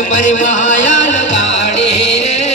અને મારી માયા લગાડી રે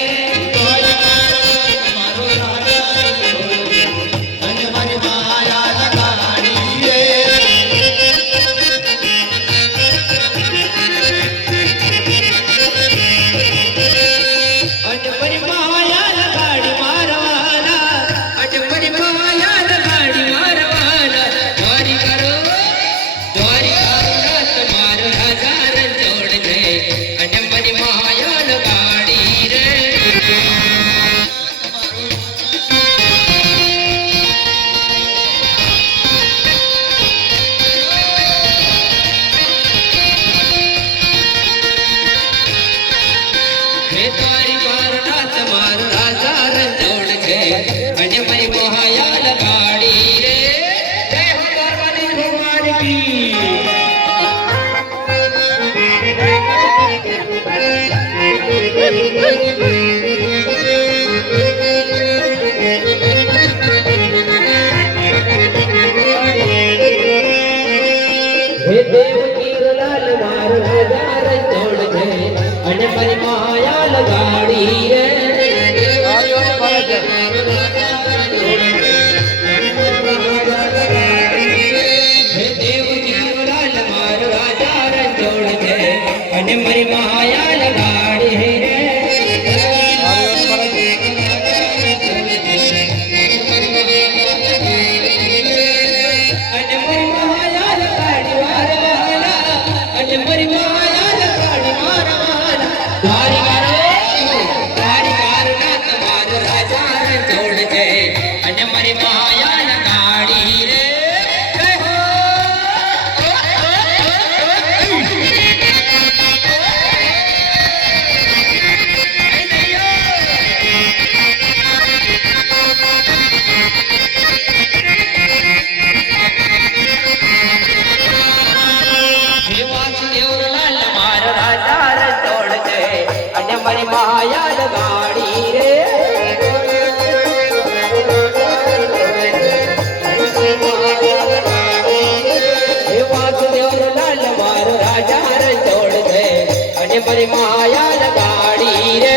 મારી માયા લગાડી રે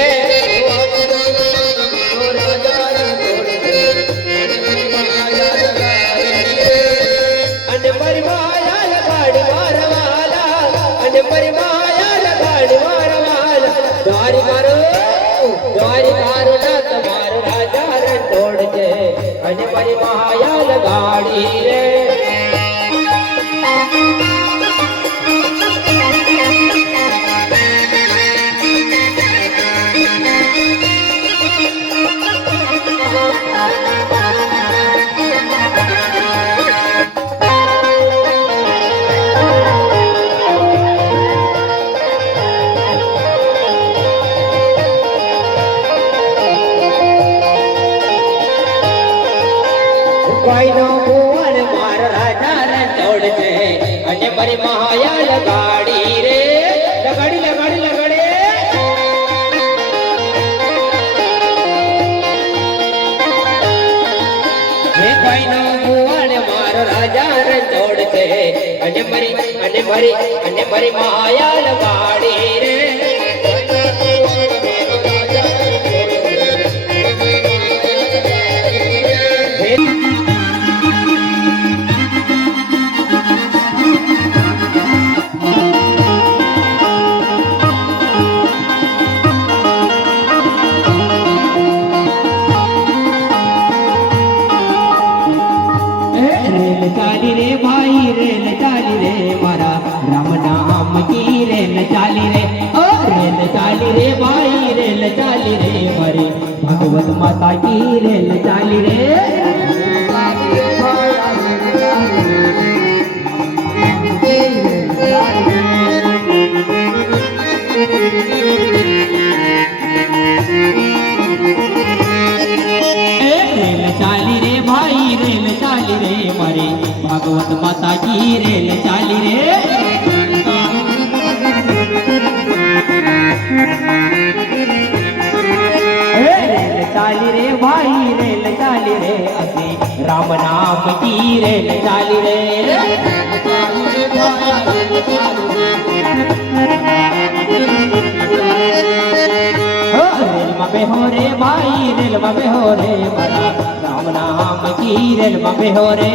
અને મારી માયા લગાડી મારવાલા અને મારી માયા લગાડી મારવાલા દ્વારી મારો ના તમારો રાજા રણછોડ છે અને મારી માયા લગાડી રે મારી માયા લગાડી રે લગાડી લગાડી લગાડે હે ભાઈનો ભુવન મારો રાજા રણછોડ છે અને મારી માયા લગાડી રે चाली रे भाई रेल चाली रे मारा राम नाम की रेल चाली रे ओ रेल चाली रे भाई रेल चाली रे मारी भगवत माता की रेल चाली रे रेल चाली रे भाई रेल चाली रे मारी भागवत माता की रेल चाली रे रेल चाली रे भाई रेल चाली रे असी राम नाम की रेल चाली रे रेल चाली रे भाई रेल चाली रे માં બેહો રે ભાઈ રેલ માં બેહો રે મારા રામ નામ કી રેલ માં બેહો રે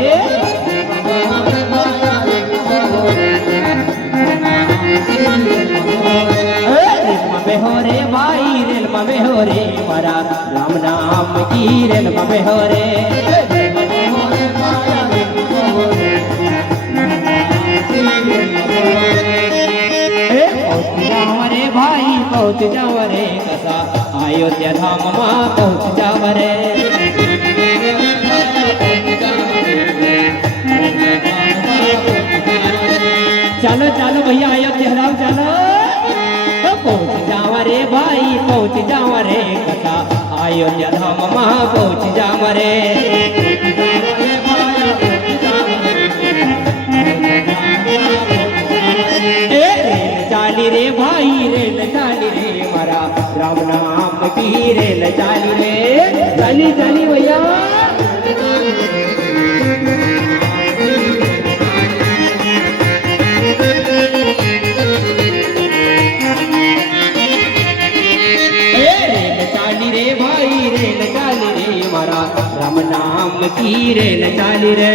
બેહો રે ભાઈ રેલ માં બેહો રે મારા રામ નામ કી રેલ માં બેહો રે भाई पहुँच जाव रे कसा अयोध्या धाम मां पहुँच जाव रे चलो चलो भैया अयोध्या धाम चलो पहुँच जाव रे भाई पहुँच जाव रे कसा अयोध्या धाम मां पहुँच जाव रे चाली रे भाई रेल चाली रे मारा राम नाम की रेल चाली रे चाली चाली भैया रेल चाली रे भाई रेल चाली रे मारा राम नाम की रेल चाली रे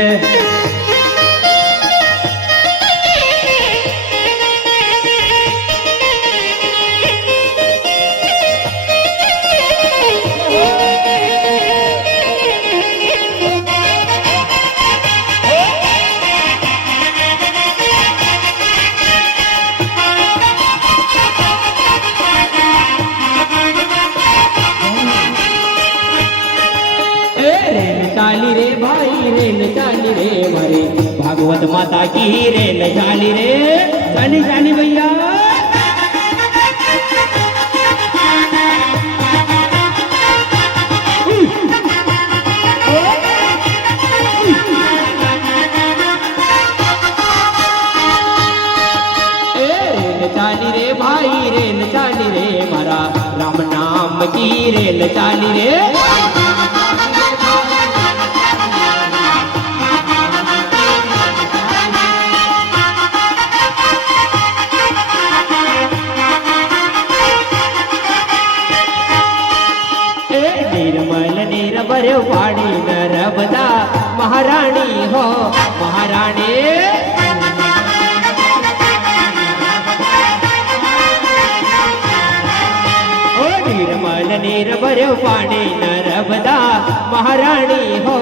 चाली रे भाई रेल चाली रे मारे भागवत माता की रेल चाली रे चाली चाली भैया रेल चाली रे भाई रेल चाली रे मारा राम नाम की रेल चाली रे निर्मल वाणी नर्मदा महारानी हो महारानी निर्मल निर्भर वाणी नर्मदा महारानी हो